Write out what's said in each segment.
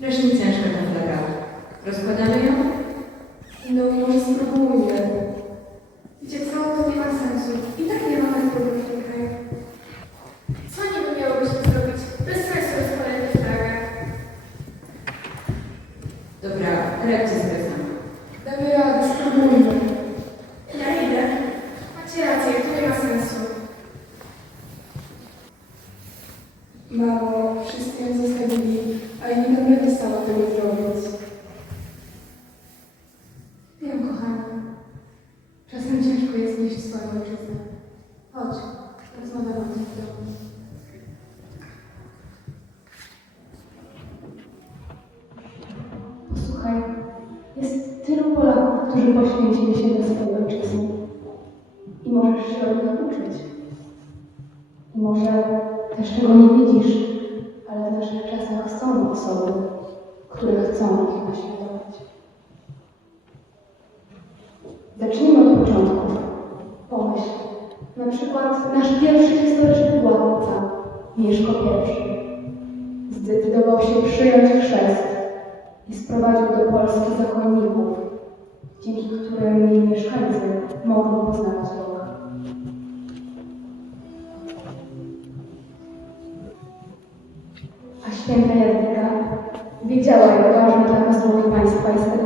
Leży mi ciężka ta flaga. Rozkładamy ją? No, może spróbujmy. Na przykład nasz pierwszy historyczny władca, Mieszko I, zdecydował się przyjąć chrzest i sprowadził do Polski zakonników, dzięki którym jej mieszkańcy mogli poznawać Boga. A święta Jadwiga wiedziała, jak ważna dla rozwoju państwa jest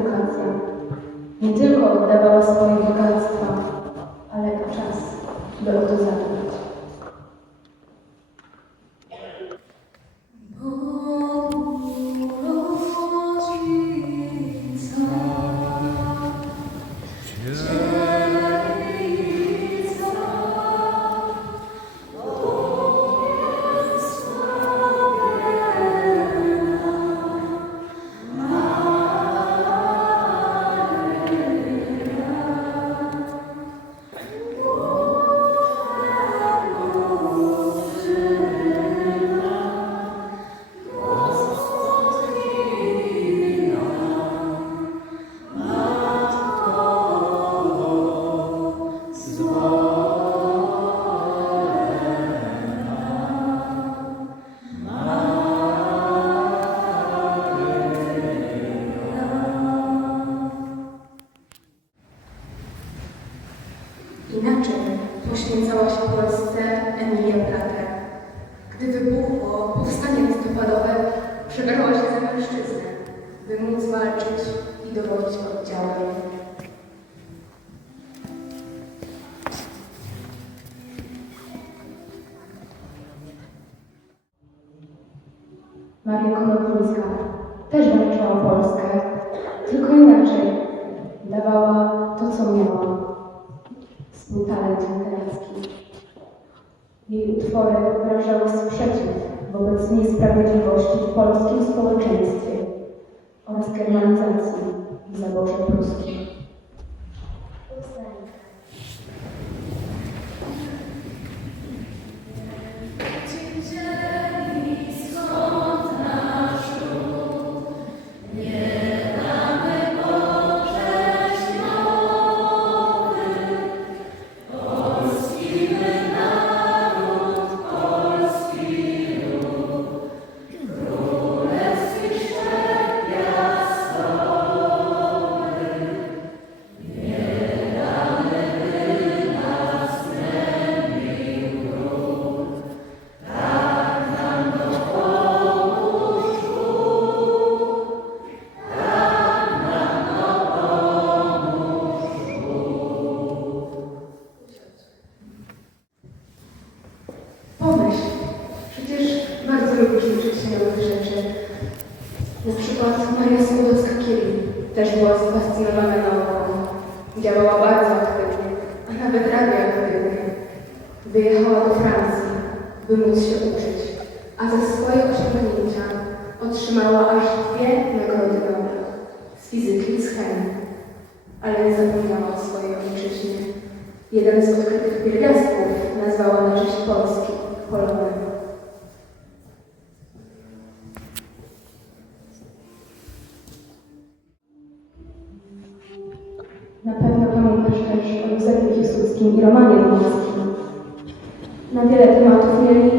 Utwory wyrażały sprzeciw wobec niesprawiedliwości w polskim społeczeństwie oraz germanizacji w zaborze pruskim. Zafascynowana nauką. Działała bardzo aktywnie, a nawet prawie aktywnie. Wyjechała do Francji, by móc się uczyć, a za swoje osiągnięcia otrzymała aż dwie nagrody Nobla z fizyki i z chemii. Ale nie zapomniała o swojej ojczyźnie. Jeden z odkrytych pierwiastków nazwała na cześć Polski Polonem. I Romanie Dmowskim. Na wiele tematów mieli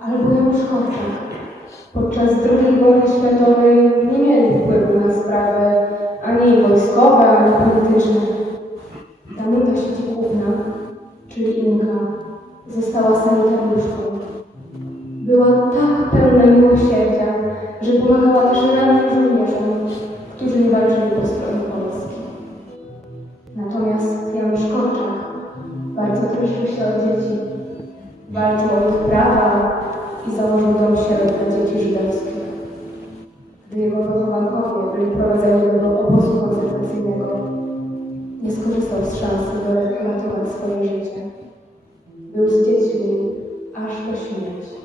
albo Jan Szkoczak. Podczas II wojny światowej nie mieli wpływu na sprawy ani wojskowe, ani polityczne. Danuta Siedzikówna, czyli Inka, została sanitariuszką. Była tak pełna miłosierdzia, że pomagała też rannym nie skorzystał z szansy, by ratować swoje życie. Był z dziećmi aż do śmierci.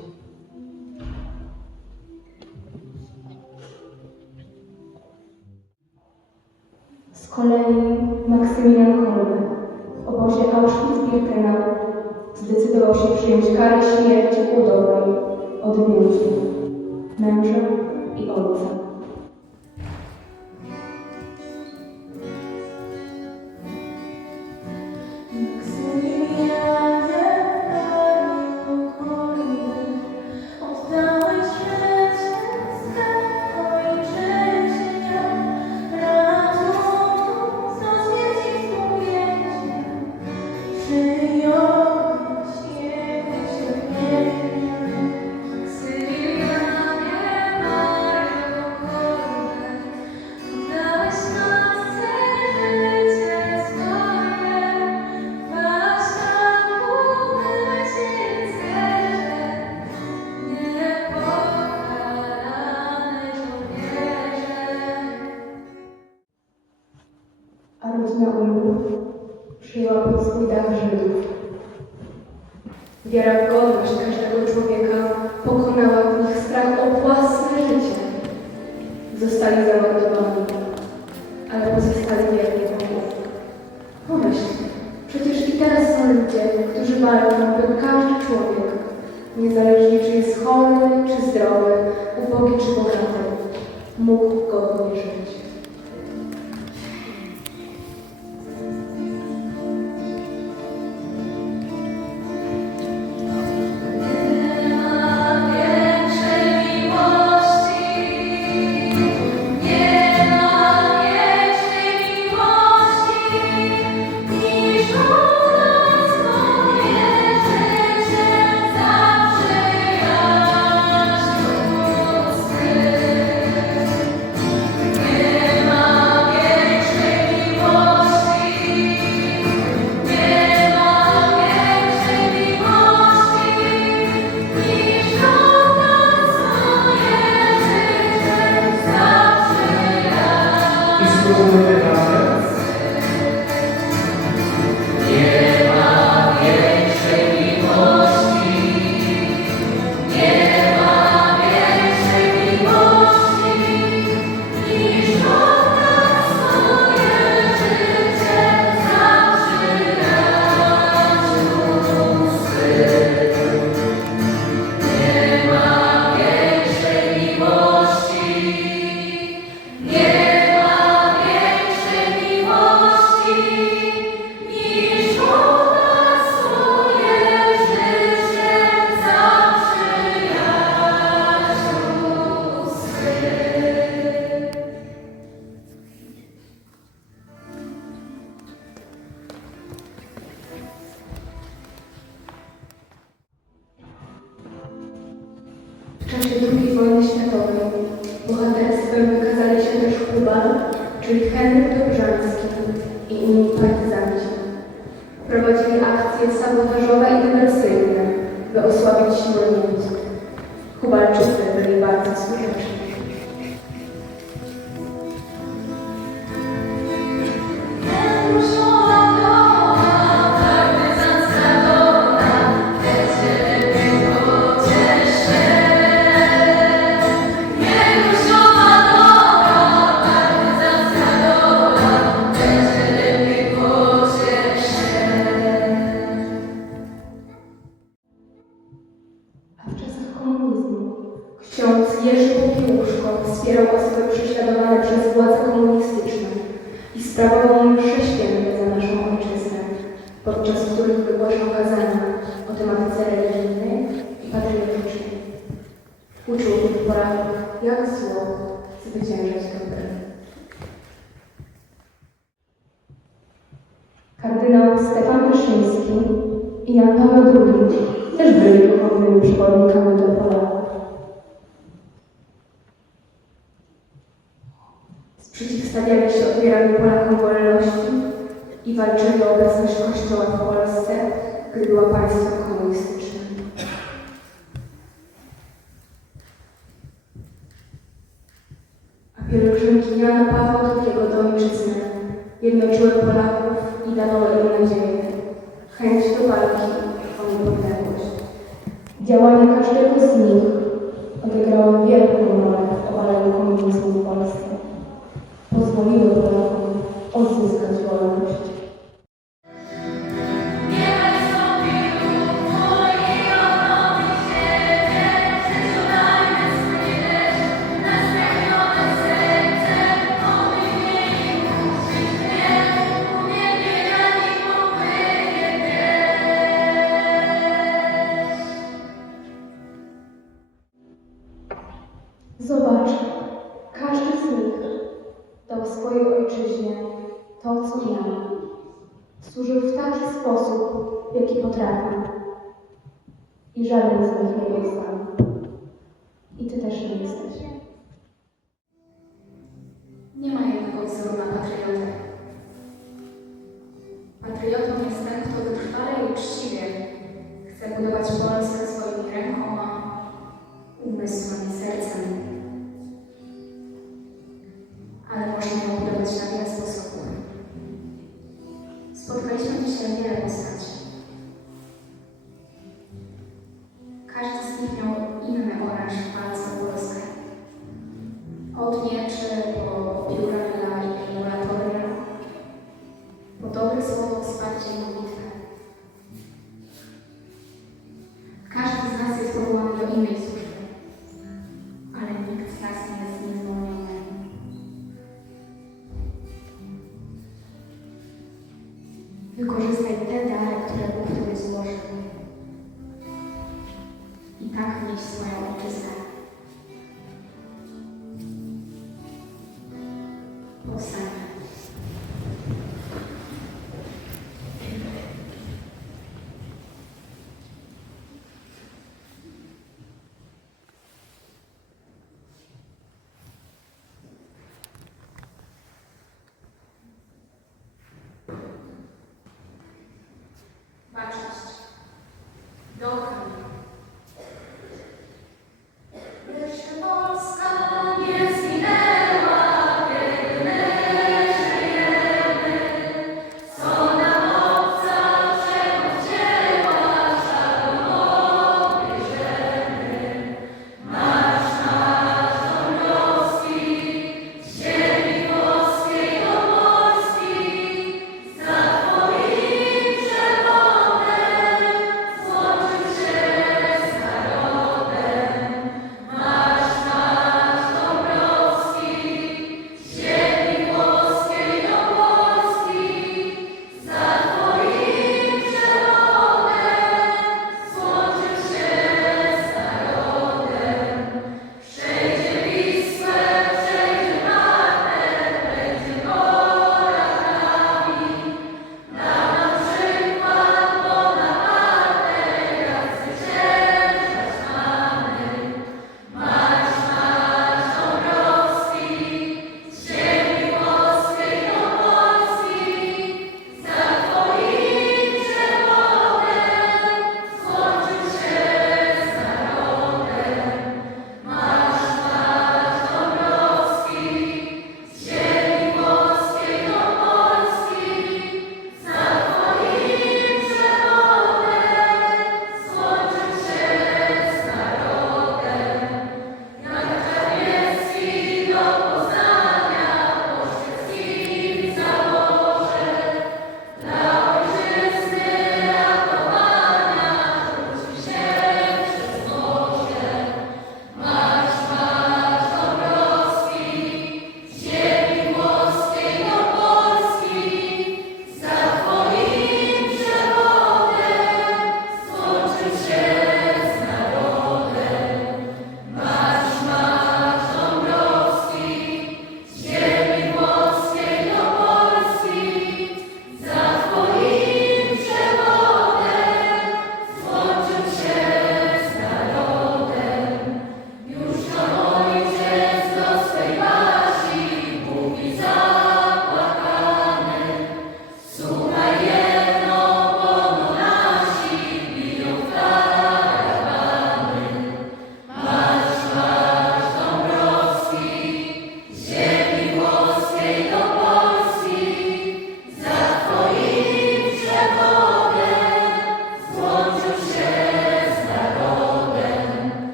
A rodzina Ulmów przyjęła pod swój dach Żydów. Wiara w godność każdego człowieka pokonała w nich strach o własne życie. Zostali zamordowani, ale pozostali wierni Bogu. Pomyśl, przecież i teraz są ludzie, którzy walczą, by każdy człowiek, niezależnie czy jest chory, czy zdrowy, ubogi czy bogaty, mógł godnie żyć. Uczył tych Polaków, jak zło zwyciężać dobre. Kardynał Stefan Wyszyński i Jan Paweł II też byli duchownymi przewodnikami do Polaków. Sprzeciwstawiali się odbieraniu Polakom wolności i walczyli o obecność Kościoła w Polsce, gdy była państwem komunistycznym. A pielgrzymki Jana Pawła II do ojczyzny jednoczyły Polaków i dawały Zobacz, każdy z nich dał swojej ojczyźnie to, co miał. Służył w taki sposób, jaki potrafił. I żaden z nich nie był sam. I ty też nie jesteś. Nie ma jednego wzoru na patriotę. Patriotą jest ten, kto wytrwale i uczciwie chce budować Polskę swoimi rękoma, umysłem i sercem. Budować na wiele sposobów. Spotkaliśmy dzisiaj wiele Osanna.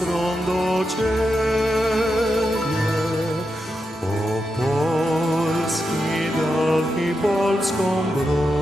Stron do Ciebie, o Polski daj mi polską broń.